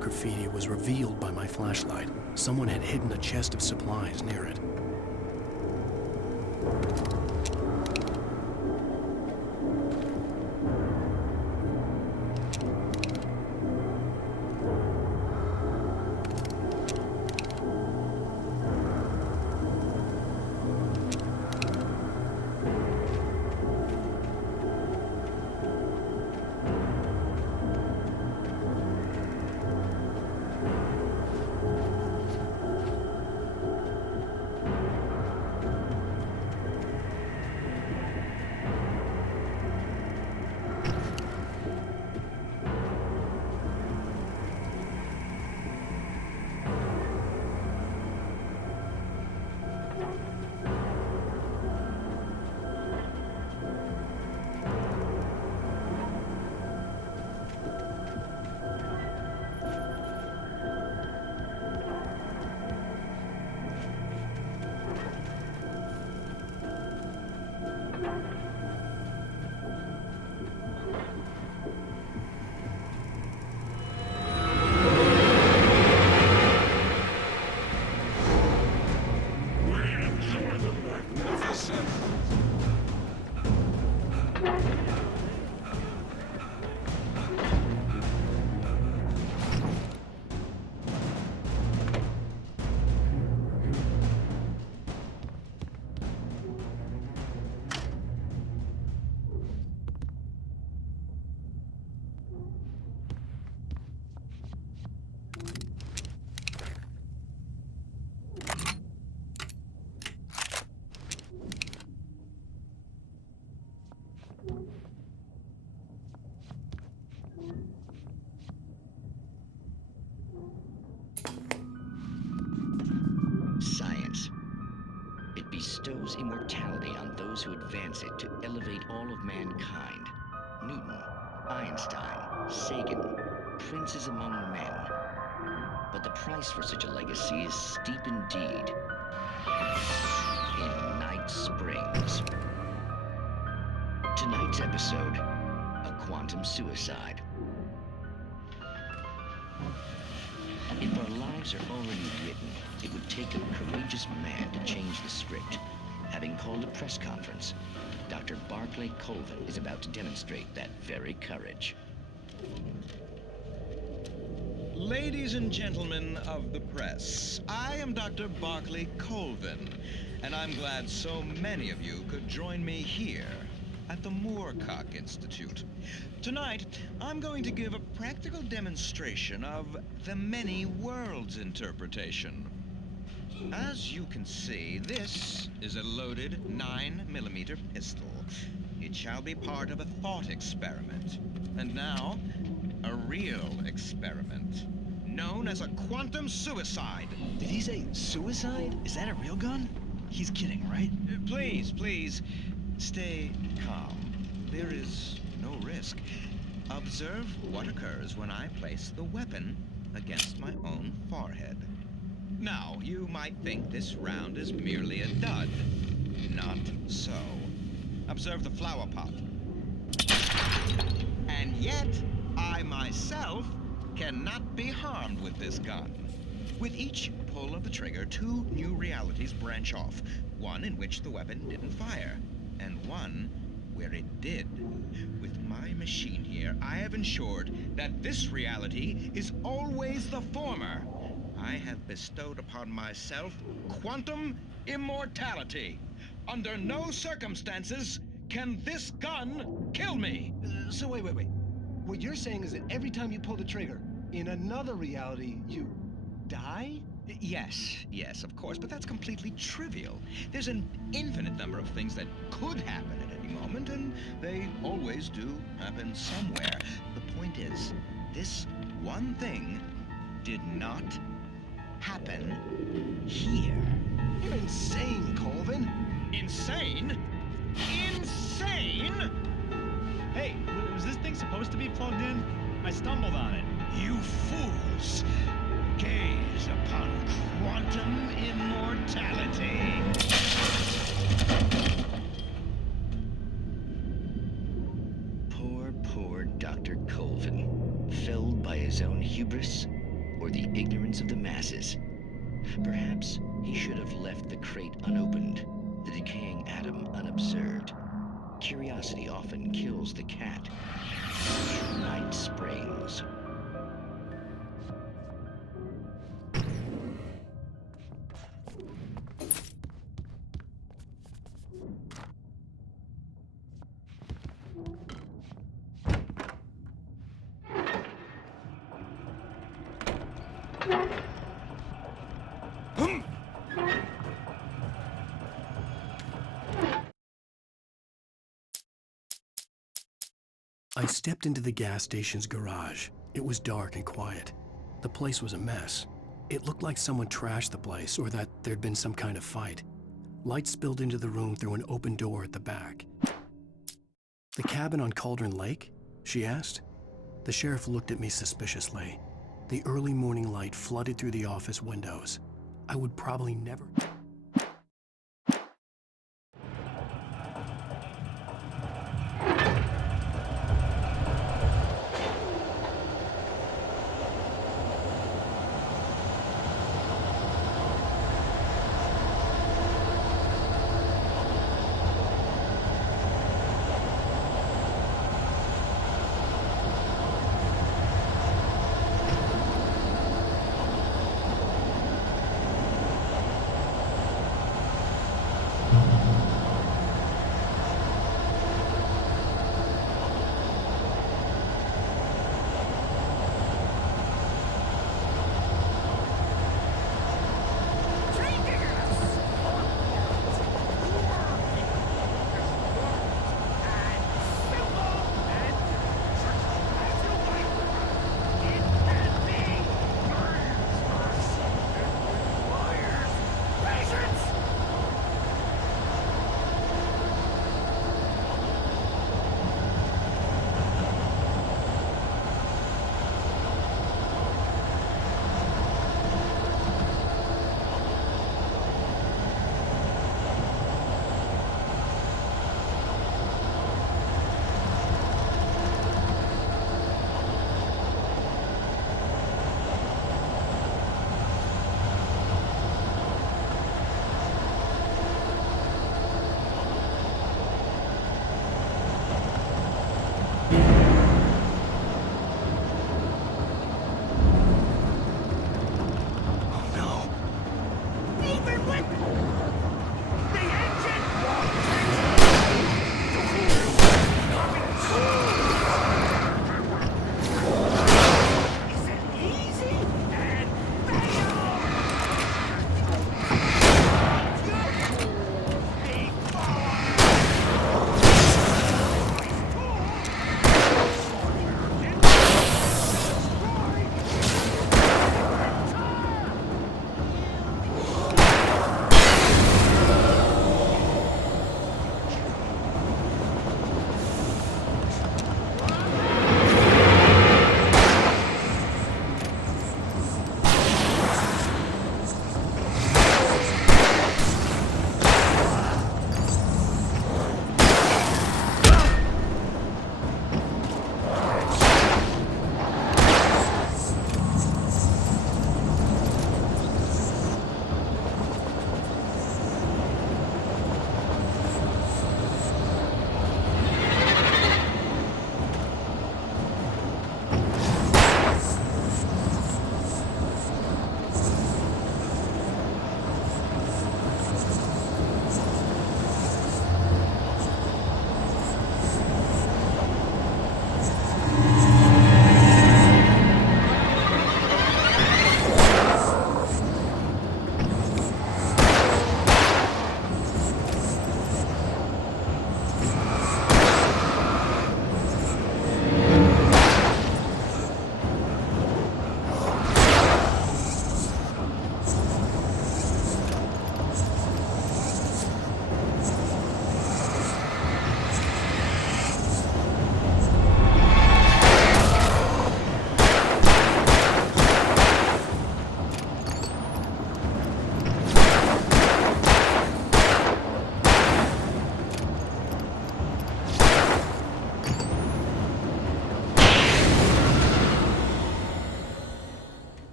underground graffiti was revealed by my flashlight. Someone had hidden a chest of supplies near it. Science. It bestows immortality on those who advance it to elevate all of mankind. Newton, Einstein, Sagan, princes among men. But the price for such a legacy is steep indeed. In Night Springs. Tonight's episode, a quantum suicide. If our lives are already written, it would take a courageous man to change the script. Having called a press conference, Dr. Barclay Colvin is about to demonstrate that very courage. Ladies and gentlemen of the press, I am Dr. Barclay Colvin, and I'm glad so many of you could join me here at the Moorcock Institute. Tonight, I'm going to give a practical demonstration of the many worlds interpretation. As you can see, this is a loaded 9mm pistol. It shall be part of a thought experiment. And now, a real experiment, known as a quantum suicide. Did he say suicide? Is that a real gun? He's kidding, right? Please, stay calm. There is no risk. Observe what occurs when I place the weapon against my own forehead. Now, you might think this round is merely a dud. Not so. Observe the flower pot. And yet, I myself cannot be harmed with this gun. With each pull of the trigger, two new realities branch off. One in which the weapon didn't fire, and one where it did. With my machine here, I have ensured that this reality is always the former. I have bestowed upon myself quantum immortality. Under no circumstances can this gun kill me. So wait. What you're saying is that every time you pull the trigger, in another reality, you die? Yes, of course, but that's completely trivial. There's an infinite number of things that could happen at any moment, and they always do happen somewhere. The point is, this one thing did not happen here. You're insane, Colvin. Insane? Insane? Hey, was this thing supposed to be plugged in? I stumbled on it. You fools! Gaze upon quantum immortality. Poor Dr. Colvin. Felled by his own hubris, or the ignorance of the masses. Perhaps he should have left the crate unopened, the decaying atom unobserved. Curiosity often kills the cat. Night Springs. I stepped into the gas station's garage. It was dark and quiet. The place was a mess. It looked like someone trashed the place or that there'd been some kind of fight. Light spilled into the room through an open door at the back. "The cabin on Cauldron Lake?" she asked. The sheriff looked at me suspiciously. The early morning light flooded through the office windows. I would probably never...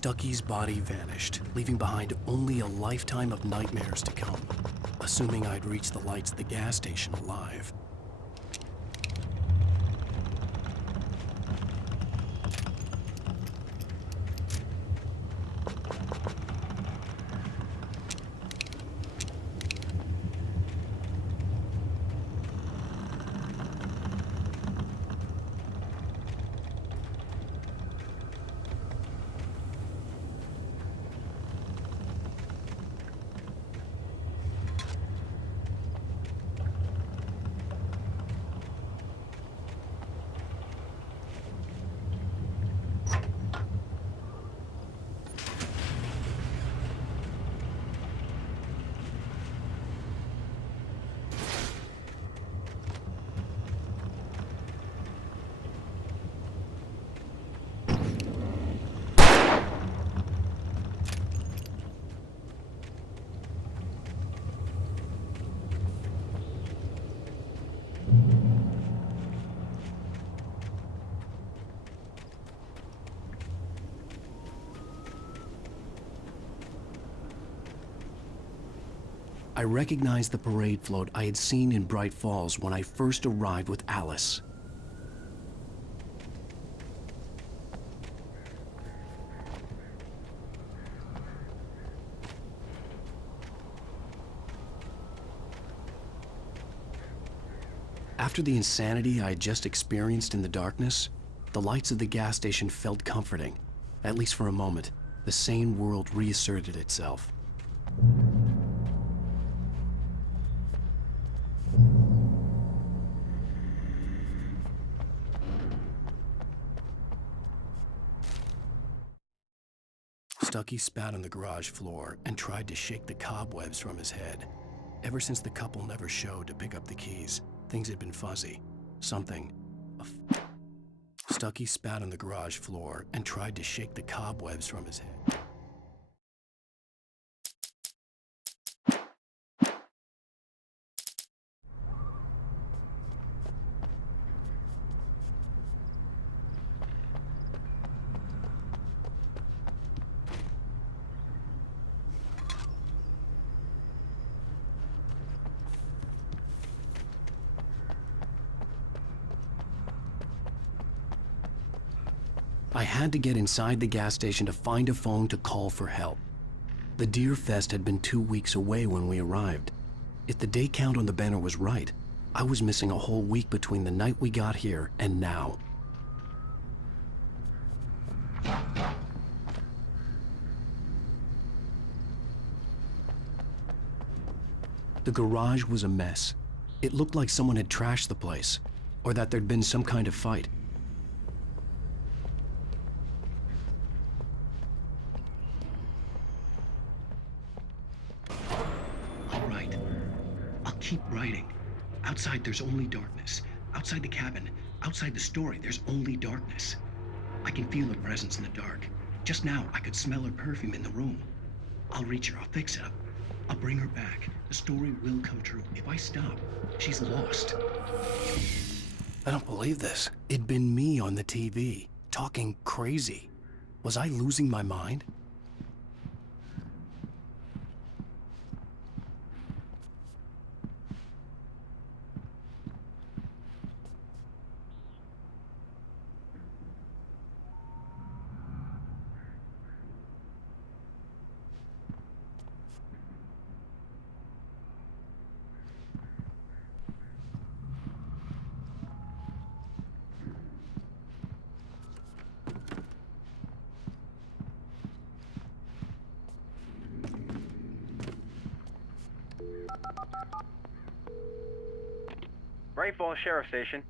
Stucky's body vanished, leaving behind only a lifetime of nightmares to come, assuming I'd reached the lights of the gas station alive. I recognized the parade float I had seen in Bright Falls when I first arrived with Alice. After the insanity I had just experienced in the darkness, the lights of the gas station felt comforting. At least for a moment, the sane world reasserted itself. Stucky spat on the garage floor and tried to shake the cobwebs from his head. Ever since the couple never showed to pick up the keys, things had been fuzzy. Stucky spat on the garage floor and tried to shake the cobwebs from his head. I had to get inside the gas station to find a phone to call for help. The Deer Fest had been 2 weeks away when we arrived. If the day count on the banner was right, I was missing a whole week between the night we got here and now. The garage was a mess. It looked like someone had trashed the place, or that there'd been some kind of fight. Keep writing. Outside, there's only darkness. Outside the cabin, outside the story, there's only darkness. I can feel her presence in the dark. Just now, I could smell her perfume in the room. I'll reach her, I'll fix it up. I'll bring her back. The story will come true. If I stop, she's lost. I don't believe this. It'd been me on the TV, talking crazy. Was I losing my mind? Bright Falls Sheriff Station.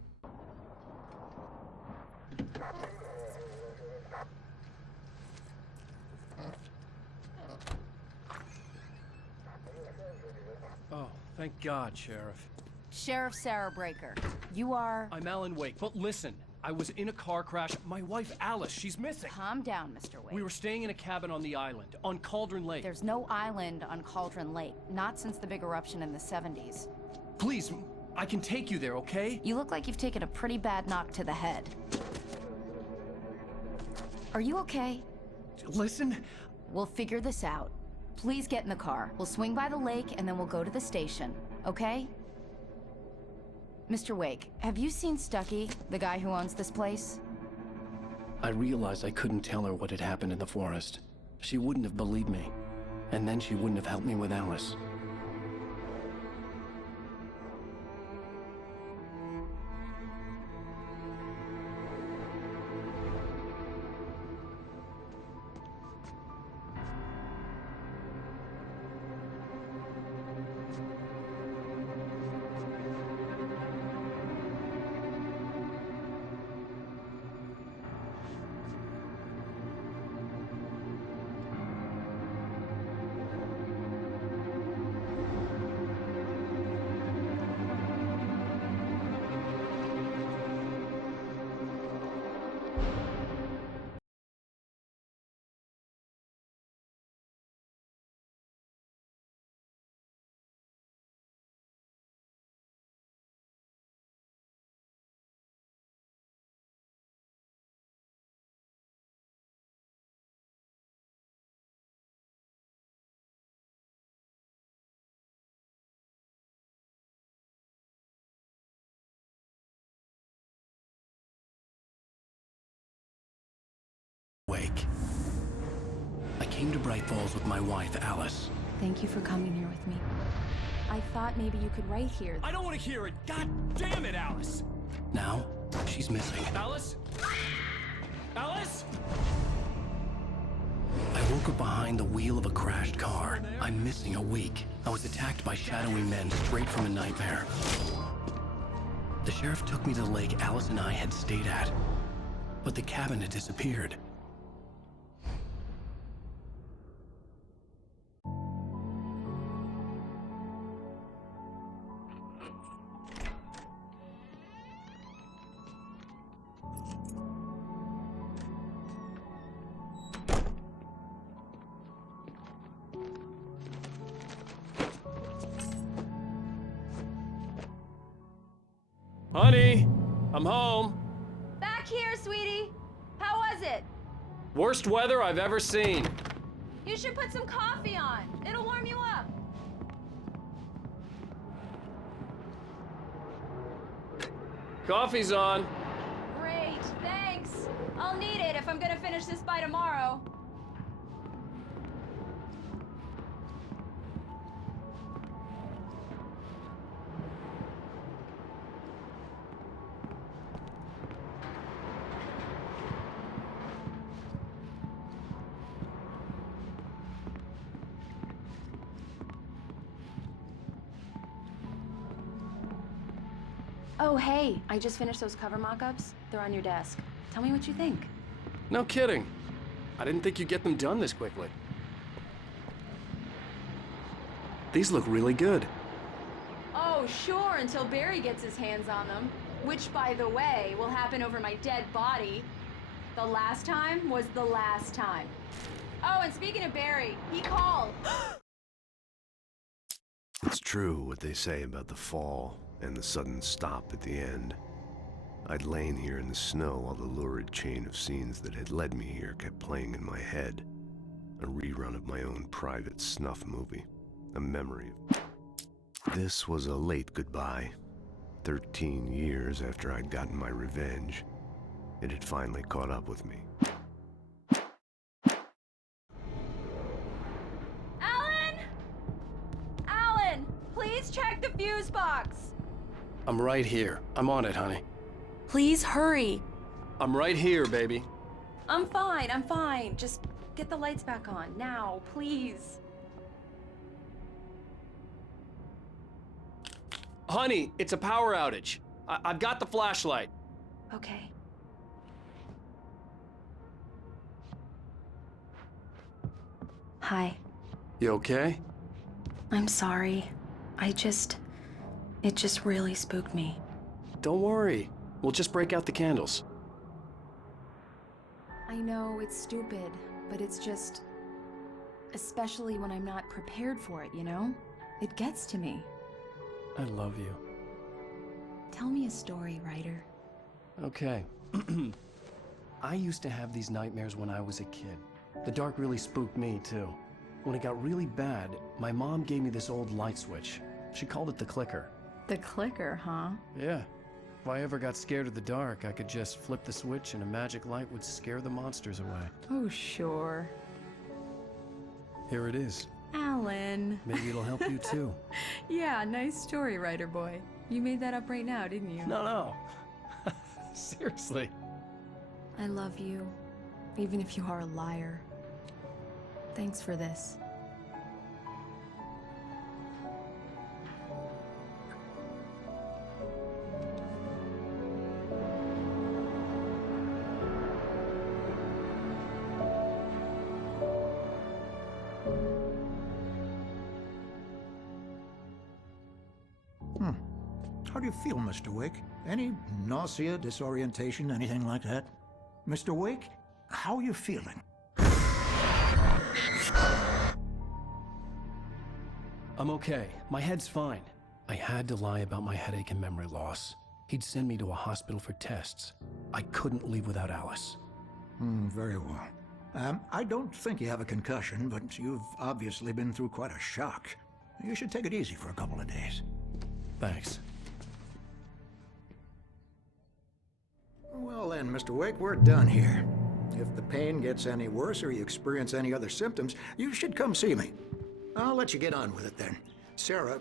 Oh, thank God, Sheriff. Sheriff Sarah Breaker. You are... I'm Alan Wake, but listen, I was in a car crash. My wife, Alice, she's missing. Calm down, Mr. Wake. We were staying in a cabin on the island, on Cauldron Lake. There's no island on Cauldron Lake, not since the big eruption in the 70s. Please, I can take you there, okay? You look like you've taken a pretty bad knock to the head. Are you okay? listen. We'll figure this out. Please get in the car. We'll swing by the lake and then we'll go to the station, okay? Mr. Wake, have you seen Stucky, the guy who owns this place? I realized I couldn't tell her what had happened in the forest. She wouldn't have believed me. And then she wouldn't have helped me with Alice. Wake. I came to Bright Falls with my wife, Alice. Thank you for coming here with me. I thought maybe you could write here. I don't want to hear it! God damn it, Alice! Now, she's missing. Alice? Alice? I woke up behind the wheel of a crashed car. I'm missing a week. I was attacked by shadowy men straight from a nightmare. The sheriff took me to the lake Alice and I had stayed at. But the cabin had disappeared. Honey, I'm home. Back here, sweetie. How was it? Worst weather I've ever seen. You should put some coffee on. It'll warm you up. Coffee's on. Great, thanks. I'll need it if I'm gonna finish this by tomorrow. Oh, hey, I just finished those cover mock-ups. They're on your desk. Tell me what you think. No kidding. I didn't think you'd get them done this quickly. These look really good. Oh, sure, until Barry gets his hands on them. Which, by the way, will happen over my dead body. The last time was the last time. Oh, and speaking of Barry, he called. It's true what they say about the fall and the sudden stop at the end. I'd lain here in the snow while the lurid chain of scenes that had led me here kept playing in my head. A rerun of my own private snuff movie. A memory. This was a late goodbye. 13 years after I'd gotten my revenge. It had finally caught up with me. Alan! Alan, please check the fuse box. I'm right here. I'm on it, honey. Please hurry. I'm right here, baby. I'm fine. Just get the lights back on, now, please. Honey, it's a power outage. I've got the flashlight. Okay. Hi. You okay? I'm sorry. It just really spooked me. Don't worry. We'll just break out the candles. I know it's stupid, but it's just... especially when I'm not prepared for it, you know? It gets to me. I love you. Tell me a story, writer. Okay. I used to have these nightmares when I was a kid. The dark really spooked me, too. When it got really bad, my mom gave me this old light switch. She called it the clicker. The clicker, huh? Yeah. If I ever got scared of the dark, I could just flip the switch and a magic light would scare the monsters away. Oh, sure. Here it is. Alan. Maybe it'll help you, too. Yeah, nice story, writer boy. You made that up right now, didn't you? No. Seriously. I love you, even if you are a liar. Thanks for this. How do you feel, Mr. Wake? Any nausea, disorientation, anything like that? Mr. Wake, how are you feeling? I'm okay. My head's fine. I had to lie about my headache and memory loss. He'd send me to a hospital for tests. I couldn't leave without Alice. Very well. I don't think you have a concussion, but you've obviously been through quite a shock. You should take it easy for a couple of days. Thanks. Well then, Mr. Wake, we're done here. If the pain gets any worse or you experience any other symptoms, you should come see me. I'll let you get on with it then. Sarah,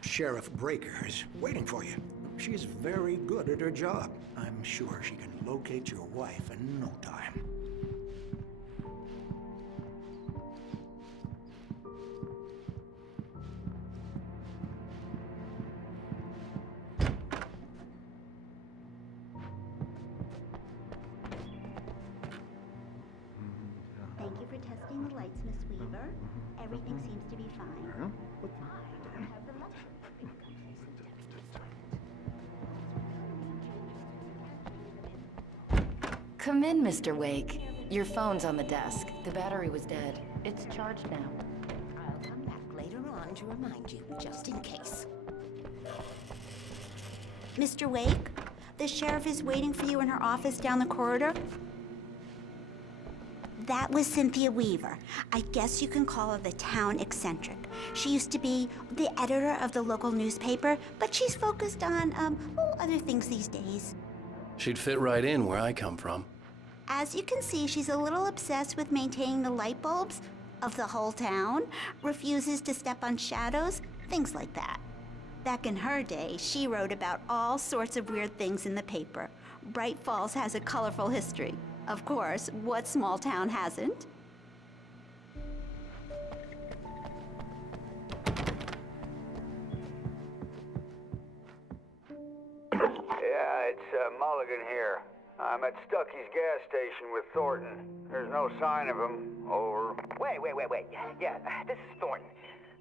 Sheriff Breaker, is waiting for you. She's very good at her job. I'm sure she can locate your wife in no time. Thank you for testing the lights, Miss Weaver. Everything seems to be fine. Come in, Mr. Wake. Your phone's on the desk. The battery was dead. It's charged now. I'll come back later on to remind you, just in case. Mr. Wake, the sheriff is waiting for you in her office down the corridor. That was Cynthia Weaver. I guess you can call her the town eccentric. She used to be the editor of the local newspaper, but she's focused on, other things these days. She'd fit right in where I come from. As you can see, she's a little obsessed with maintaining the light bulbs of the whole town, refuses to step on shadows, things like that. Back in her day, she wrote about all sorts of weird things in the paper. Bright Falls has a colorful history. Of course, what small town hasn't? Yeah, it's Mulligan here. I'm at Stucky's gas station with Thornton. There's no sign of him. Over. Wait. Yeah, this is Thornton.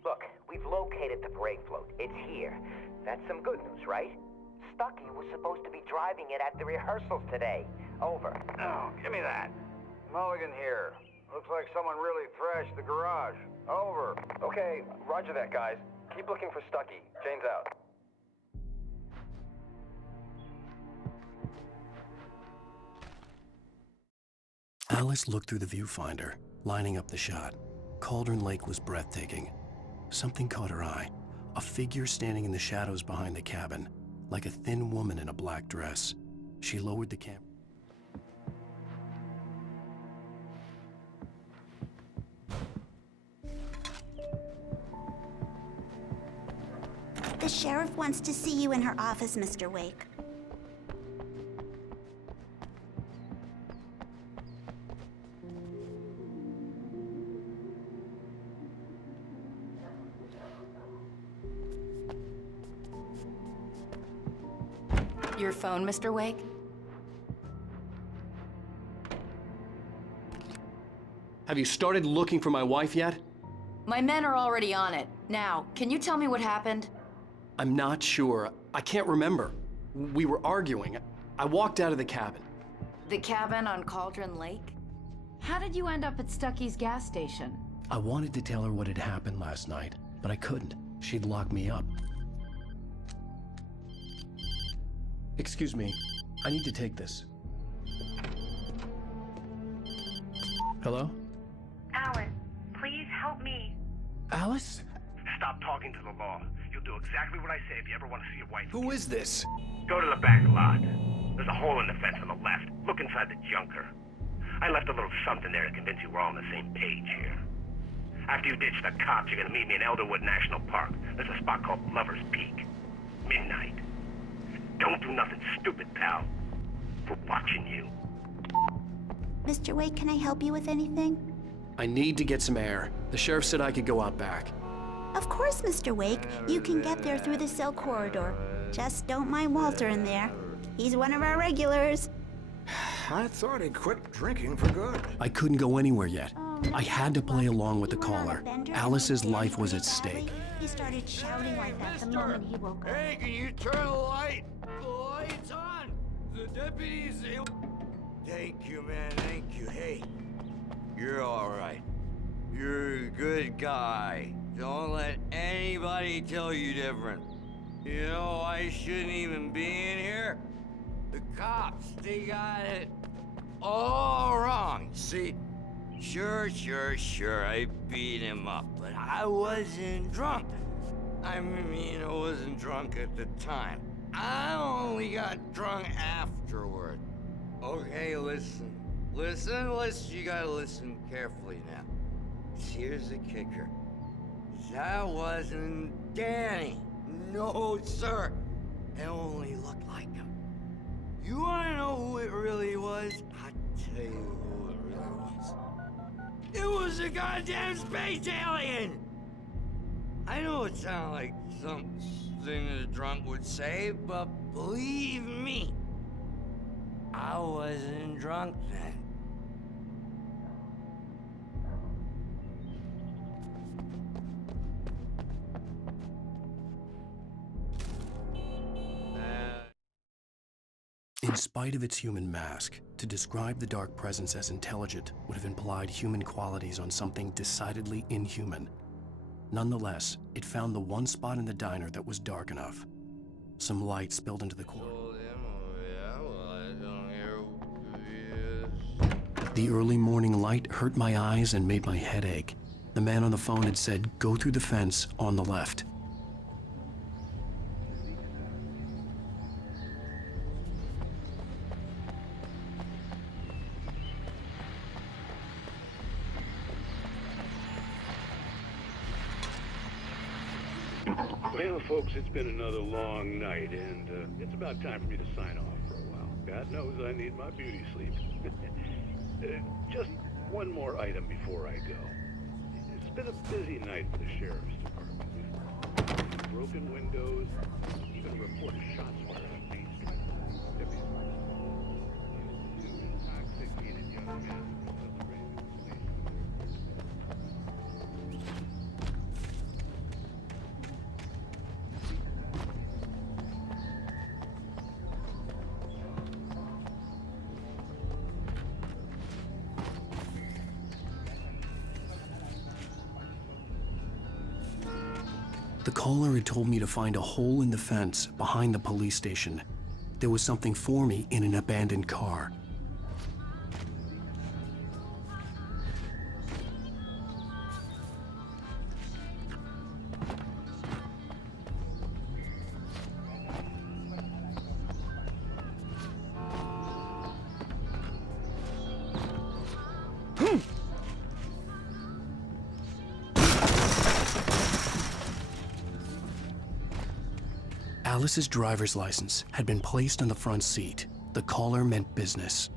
Look, we've located the brake float. It's here. That's some good news, right? Stucky was supposed to be driving it at the rehearsals today. Over. Oh, give me that. Mulligan here. Looks like someone really thrashed the garage. Over. Okay, roger that, guys. Keep looking for Stucky. Jane's out. Alice looked through the viewfinder, lining up the shot. Cauldron Lake was breathtaking. Something caught her eye. A figure standing in the shadows behind the cabin, like a thin woman in a black dress. She lowered the camera. The sheriff wants to see you in her office, Mr. Wake. Your phone, Mr. Wake? Have you started looking for my wife yet? My men are already on it. Now, can you tell me what happened? I'm not sure. I can't remember. We were arguing. I walked out of the cabin. The cabin on Cauldron Lake? How did you end up at Stucky's gas station? I wanted to tell her what had happened last night, but I couldn't. She'd lock me up. Excuse me, I need to take this. Hello? Alice? Stop talking to the law. You'll do exactly what I say if you ever want to see your wife. Who is this? Go to the back lot. There's a hole in the fence on the left. Look inside the junker. I left a little something there to convince you we're all on the same page here. After you ditch the cops, you're gonna meet me in Elderwood National Park. There's a spot called Lover's Peak. Midnight. Don't do nothing stupid, pal. We're watching you. Mr. Wake, can I help you with anything? I need to get some air. The sheriff said I could go out back. Of course, Mr. Wake. You can get there through the cell corridor. Just don't mind Walter in there. He's one of our regulars. I thought he'd quit drinking for good. I couldn't go anywhere yet. I had to play along with the caller. Alice's life was at stake. He started shouting like that the moment he woke up. Hey, can you turn the light? The light's on! The deputies... Thank you, man, thank you. Hey, you're all right. You're a good guy. Don't let anybody tell you different. You know, I shouldn't even be in here. The cops, they got it all wrong. See, sure, I beat him up, but I wasn't drunk. I mean, I wasn't drunk at the time. I only got drunk afterward. Okay, listen, you gotta listen carefully now. Here's the kicker. That wasn't Danny. No, sir. It only looked like him. You wanna know who it really was? I'll tell you who it really was. It was a goddamn space alien! I know it sounds like something a drunk would say, but believe me, I wasn't drunk then. In spite of its human mask, to describe the dark presence as intelligent would have implied human qualities on something decidedly inhuman. Nonetheless, it found the one spot in the diner that was dark enough. Some light spilled into the corridor. The early morning light hurt my eyes and made my head ache. The man on the phone had said, "Go through the fence on the left." Well, folks, it's been another long night, and it's about time for me to sign off for a while. God knows I need my beauty sleep. Just one more item before I go. It's been a busy night for the sheriff's department. We've broken windows, even a report of shots fired on Main Street. Two intoxicated young men were celebrating the station. The caller had told me to find a hole in the fence behind the police station. There was something for me in an abandoned car. Alice's driver's license had been placed on the front seat. The caller meant business.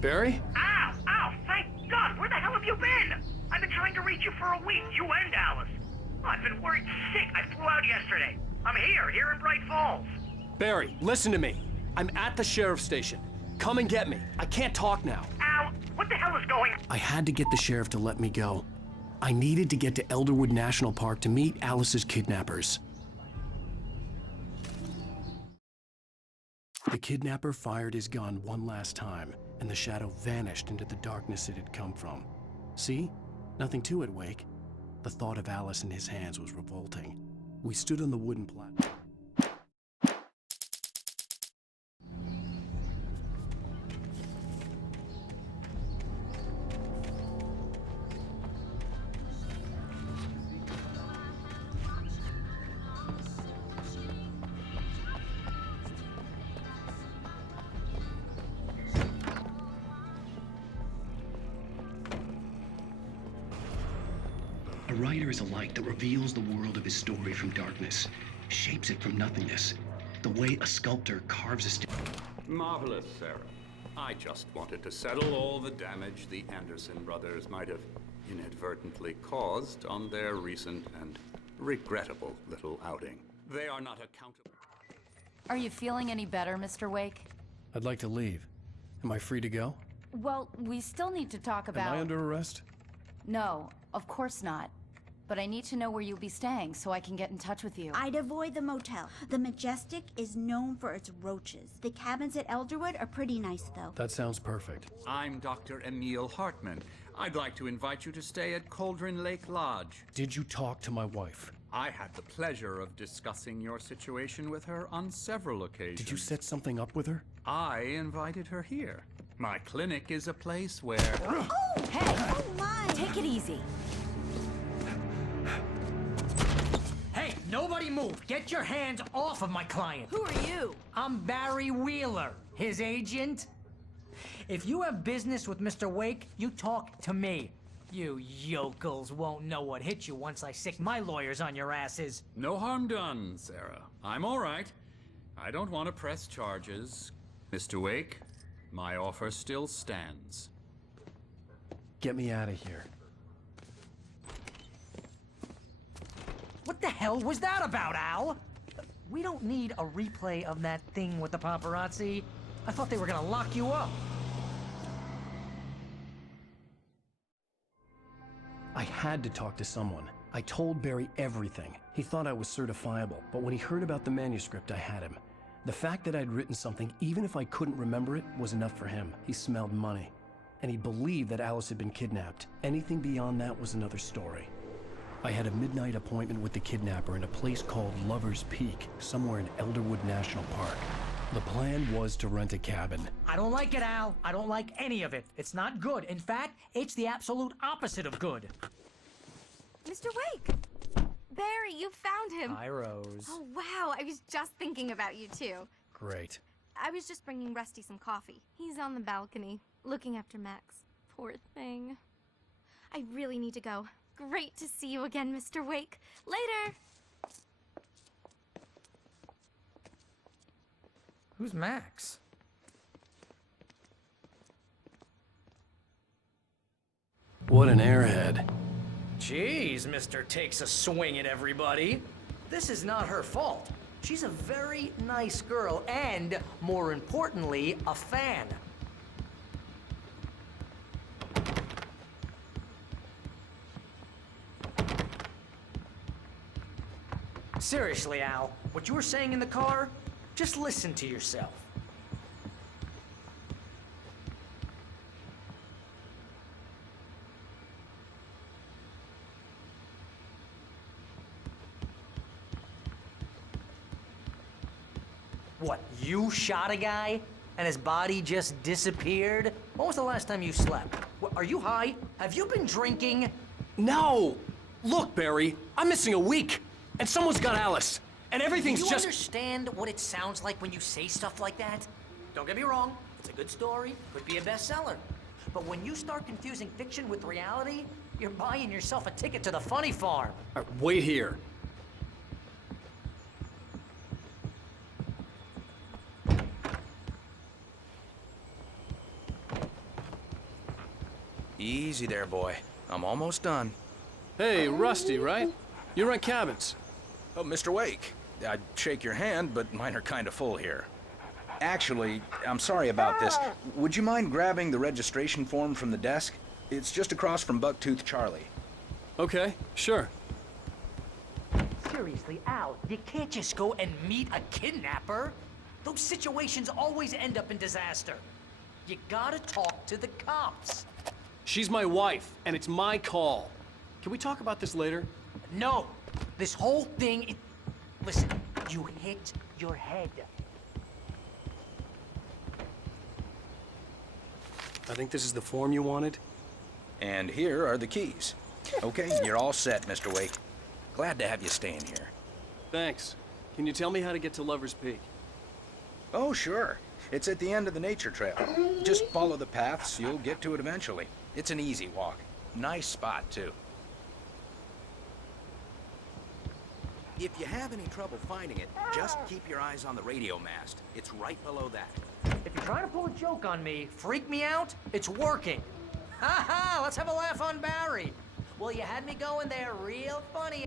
Barry? Ow! Ow! Thank God! Where the hell have you been? I've been trying to reach you for a week, you and Alice. Oh, I've been worried sick. I flew out yesterday. I'm here in Bright Falls. Barry, listen to me. I'm at the sheriff's station. Come and get me. I can't talk now. Ow! What the hell is going on? I had to get the sheriff to let me go. I needed to get to Elderwood National Park to meet Alice's kidnappers. The kidnapper fired his gun one last time, and the shadow vanished into the darkness it had come from. See? Nothing to it, Wake. The thought of Alice in his hands was revolting. We stood on the wooden platform. A writer is a light that reveals the world of his story from darkness, shapes it from nothingness. The way a sculptor carves a Marvelous, Sarah. I just wanted to settle all the damage the Anderson brothers might have inadvertently caused on their recent and regrettable little outing. They are not accountable. Are you feeling any better, Mr. Wake? I'd like to leave. Am I free to go? Well, we still need to talk about... Am I under arrest? No, of course not. But I need to know where you'll be staying so I can get in touch with you. I'd avoid the motel. The Majestic is known for its roaches. The cabins at Elderwood are pretty nice, though. That sounds perfect. I'm Dr. Emil Hartman. I'd like to invite you to stay at Cauldron Lake Lodge. Did you talk to my wife? I had the pleasure of discussing your situation with her on several occasions. Did you set something up with her? I invited her here. My clinic is a place where... Oh! Hey! Oh, my! Take it easy. Hey, nobody move! Get your hands off of my client! Who are you? I'm Barry Wheeler, his agent. If you have business with Mr. Wake, you talk to me. You yokels won't know what hit you once I sick my lawyers on your asses. No harm done, Sarah. I'm all right. I don't want to press charges. Mr. Wake, my offer still stands. Get me out of here. What the hell was that about, Al? We don't need a replay of that thing with the paparazzi. I thought they were gonna lock you up. I had to talk to someone. I told Barry everything. He thought I was certifiable, but when he heard about the manuscript, I had him. The fact that I'd written something, even if I couldn't remember it, was enough for him. He smelled money. And he believed that Alice had been kidnapped. Anything beyond that was another story. I had a midnight appointment with the kidnapper in a place called Lover's Peak, somewhere in Elderwood National Park. The plan was to rent a cabin. I don't like it, Al. I don't like any of it. It's not good. In fact, it's the absolute opposite of good. Mr. Wake! Barry, you found him! Hi, Rose. Oh, wow. I was just thinking about you, too. Great. I was just bringing Rusty some coffee. He's on the balcony, looking after Max. Poor thing. I really need to go. Great to see you again, Mr. Wake. Later! Who's Max? What an airhead. Jeez, Mr. Takes a swing at everybody. This is not her fault. She's a very nice girl and, more importantly, a fan. Seriously, Al, what you were saying in the car, just listen to yourself. What, you shot a guy and his body just disappeared? When was the last time you slept? What, are you high? Have you been drinking? No! Look, Barry, I'm missing a week, and someone's got Alice, and everything's Do you just... understand what it sounds like when you say stuff like that? Don't get me wrong, it's a good story, could be a bestseller. But when you start confusing fiction with reality, you're buying yourself a ticket to the funny farm. Wait here. Easy there, boy. I'm almost done. Hey, Rusty, right? You rent cabins. Oh, Mr. Wake. I'd shake your hand, but mine are kind of full here. Actually, I'm sorry about this. Would you mind grabbing the registration form from the desk? It's just across from Bucktooth Charlie. Okay, sure. Seriously, Al, you can't just go and meet a kidnapper. Those situations always end up in disaster. You gotta talk to the cops. She's my wife, and it's my call. Can we talk about this later? No. This whole thing... Listen, you hit your head. I think this is the form you wanted. And here are the keys. Okay, you're all set, Mr. Wake. Glad to have you staying here. Thanks. Can you tell me how to get to Lover's Peak? Oh, sure. It's at the end of the nature trail. Just follow the paths, you'll get to it eventually. It's an easy walk. Nice spot, too. If you have any trouble finding it, just keep your eyes on the radio mast. It's right below that. If you're trying to pull a joke on me, freak me out, it's working. Ha ha! Let's have a laugh on Barry. Well, you had me going there real funny.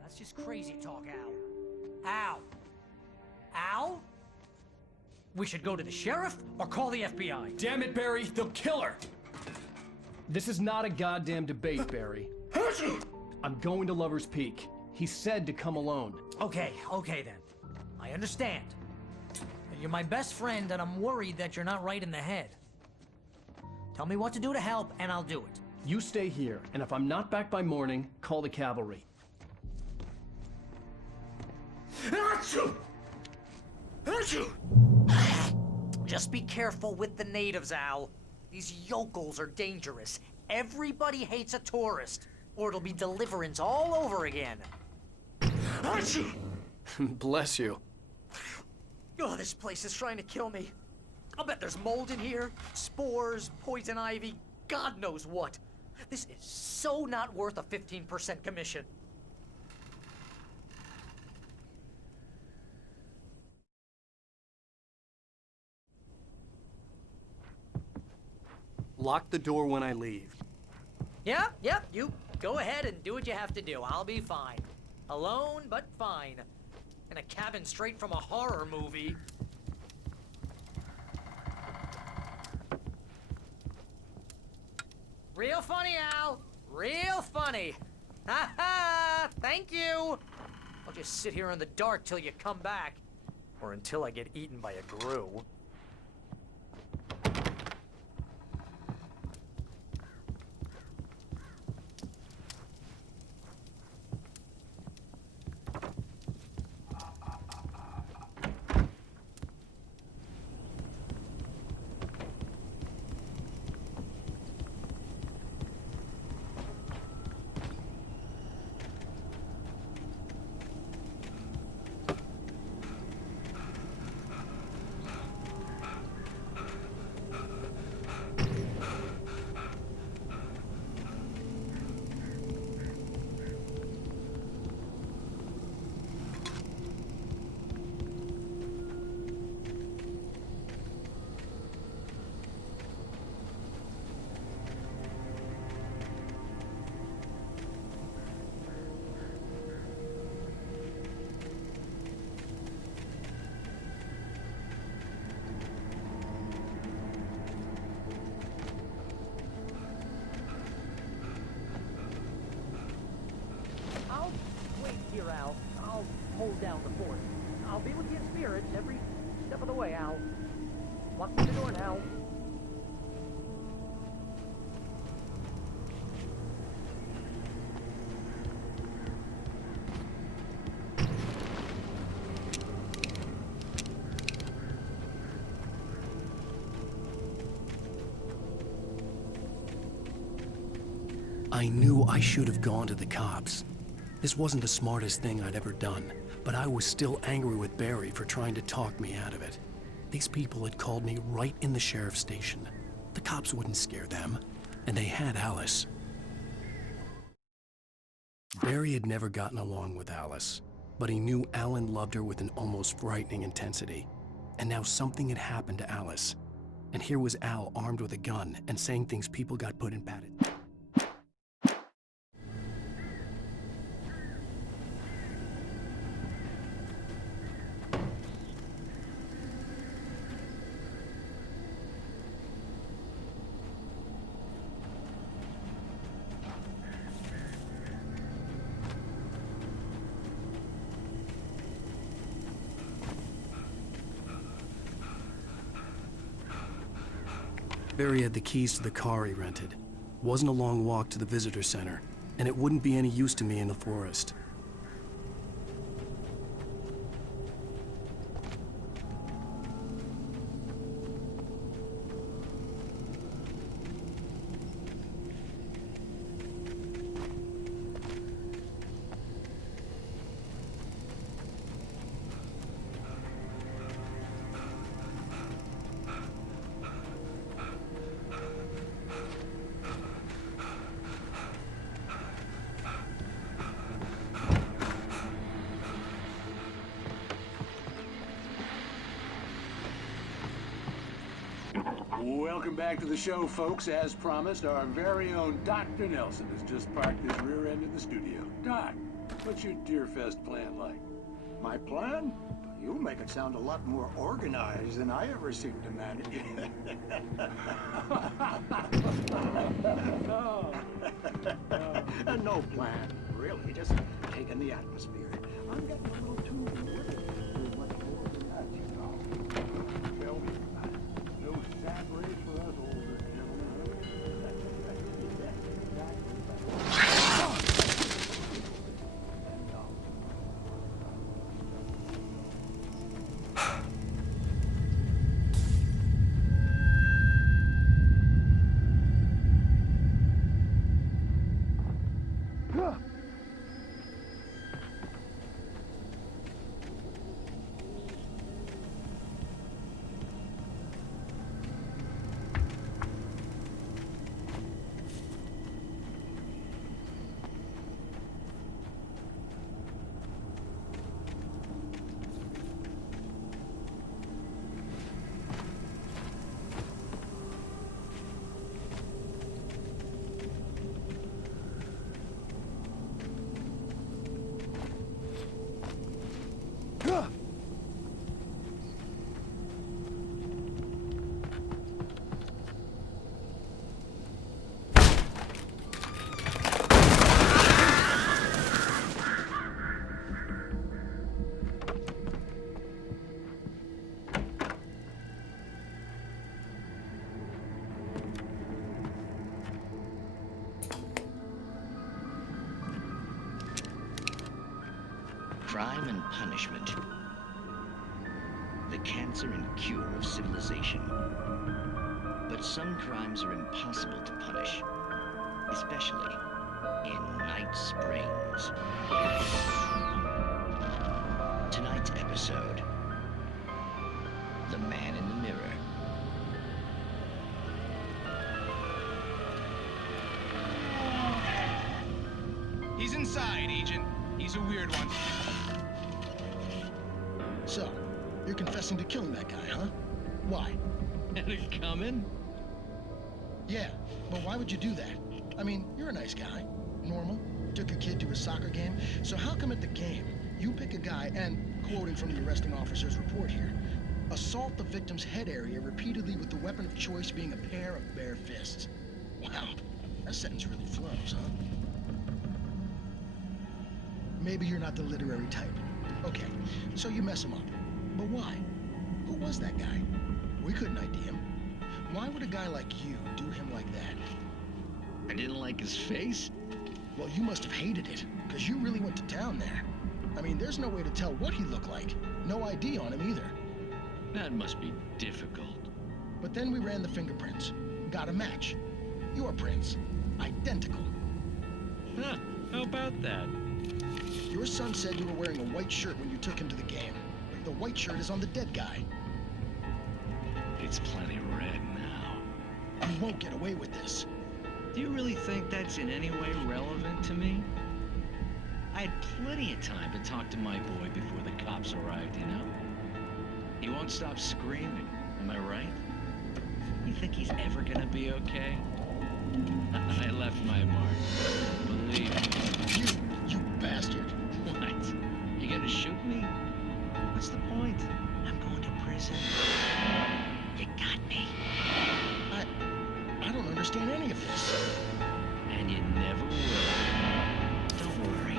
That's just crazy talk, Al. Al! Al? We should go to the sheriff or call the FBI. Damn it, Barry, they'll kill her! This is not a goddamn debate, Barry. I'm going to Lover's Peak. He said to come alone. Okay then. I understand. You're my best friend, and I'm worried that you're not right in the head. Tell me what to do to help, and I'll do it. You stay here, and if I'm not back by morning, call the cavalry. Achoo! Achoo! Just be careful with the natives, Al. These yokels are dangerous. Everybody hates a tourist, or it'll be Deliverance all over again. Achoo! Bless you. Oh, this place is trying to kill me. I'll bet there's mold in here, spores, poison ivy, God knows what. This is so not worth a 15% commission. Lock the door when I leave. Yep, you go ahead and do what you have to do. I'll be fine. Alone, but fine. In a cabin straight from a horror movie. Real funny, Al. Real funny. Ha ha! Thank you. I'll just sit here in the dark till you come back. Or until I get eaten by a grue. Here, Al. I'll hold down the fort. I'll be with you in spirit every step of the way, Al. Lock the door now. I knew I should have gone to the cops. This wasn't the smartest thing I'd ever done, but I was still angry with Barry for trying to talk me out of it. These people had called me right in the sheriff's station. The cops wouldn't scare them, and they had Alice. Barry had never gotten along with Alice, but he knew Alan loved her with an almost frightening intensity. And now something had happened to Alice. And here was Al armed with a gun and saying things people got put in padded. Barry had the keys to the car he rented. Wasn't a long walk to the visitor center, and it wouldn't be any use to me in the forest. Welcome back to the show, folks. As promised, our very own Dr. Nelson has just parked his rear end in the studio. Doc, what's your Deerfest plan like? My plan? You make it sound a lot more organized than I ever seem to manage. No plan, really. Just taking the atmosphere. I'm getting a little too worried. There's much more than that, you know. Tell me about it. No sack race for us older gentlemen, Crime and punishment. The cancer and cure of civilization. But some crimes are impossible to punish, especially in Night Springs. Tonight's episode, The Man in the Mirror. He's inside, Agent. He's a weird one. So, you're confessing to killing that guy, huh? Why? Had it coming? Yeah, but why would you do that? I mean, you're a nice guy. Normal. Took your kid to a soccer game. So how come at the game, you pick a guy and, quoting from the arresting officer's report here, assault the victim's head area repeatedly with the weapon of choice being a pair of bare fists? Wow, that sentence really flows, huh? Maybe you're not the literary type. Okay, so you mess him up. But why? Who was that guy? We couldn't ID him. Why would a guy like you do him like that? I didn't like his face? Well, you must have hated it, because you really went to town there. I mean, there's no way to tell what he looked like. No ID on him either. That must be difficult. But then we ran the fingerprints. Got a match. Your prints. Identical. Huh, how about that? Your son said you were wearing a white shirt when you took him to the game. The white shirt is on the dead guy. It's plenty red now. You won't get away with this. Do you really think that's in any way relevant to me? I had plenty of time to talk to my boy before the cops arrived, you know? He won't stop screaming, am I right? You think he's ever gonna be okay? I left my mark. Believe me. You bastard. What? You gonna shoot me? What's the point? I'm going to prison. You got me. I don't understand any of this. And you never will. Don't worry.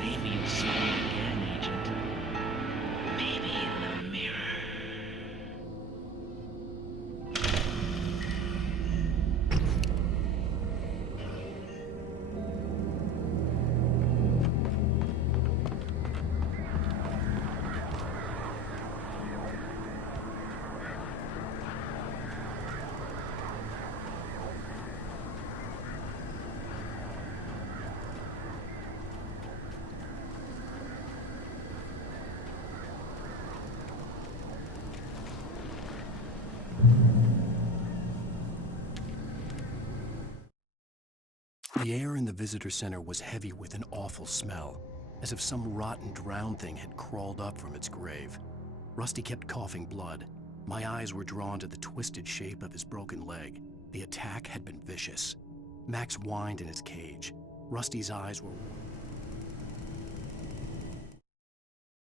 Maybe you'll see me again, Agent. Maybe in the mirror. The air in the visitor center was heavy with an awful smell, as if some rotten drowned thing had crawled up from its grave. Rusty kept coughing blood. My eyes were drawn to the twisted shape of his broken leg. The attack had been vicious. Max whined in his cage. Rusty's eyes were